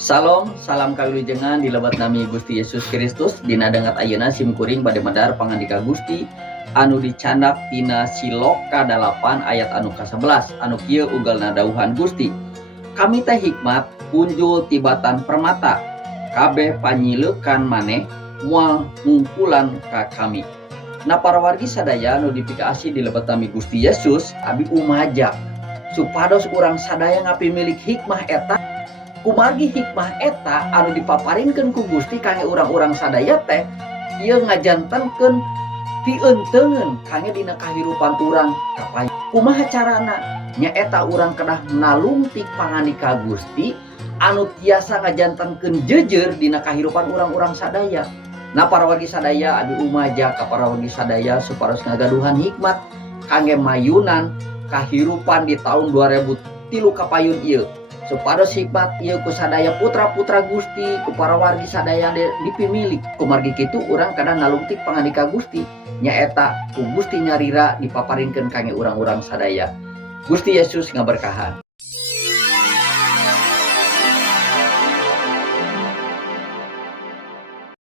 Salom, salam kawilujengan dilebat nami Gusti Yesus Kristus. Dina dengat ayeuna simkuring bade medar pangandika Gusti anu dicandak tina Siloka 8 ayat anu ke-11 anu kieu unggalna dawuhan Gusti. Kami teh hikmat punjul tibatan permata, kabeh panyileukan maneh moal ngungkulan ka kami. Nah para wargi sadaya anu dipikaasi dilebat nami Gusti Yesus, abi umajak supados urang sadaya ngapimilik hikmah eta. Kumargi hikmah eta anu dipaparinkeun ku Gusti kangge urang-urang sadaya teh ieu ngajantenkeun pieunteugeun kangge dina kahirupan urang kapaya. Kumaha carana? Nyaeta urang kedah nalungtik pangandika Gusti anu tiasa ngajantenkeun jejer dina kahirupan urang-urang sadaya. Nah para wargi sadaya abi umaja ka para wargi sadaya supados ngagaduhan hikmat kangge mayunan kahirupan di tahun 2003 kapayun ieu. Supados hikmat ieu ku sadaya putra-putra Gusti ku para wargi sadaya dipimilik. Kumargi kitu urang kada nalungtik pangandika Gusti nyaeta ku Gusti nyarira dipaparinkeun kangge urang-urang sadaya. Gusti Yesus ngaberkahan.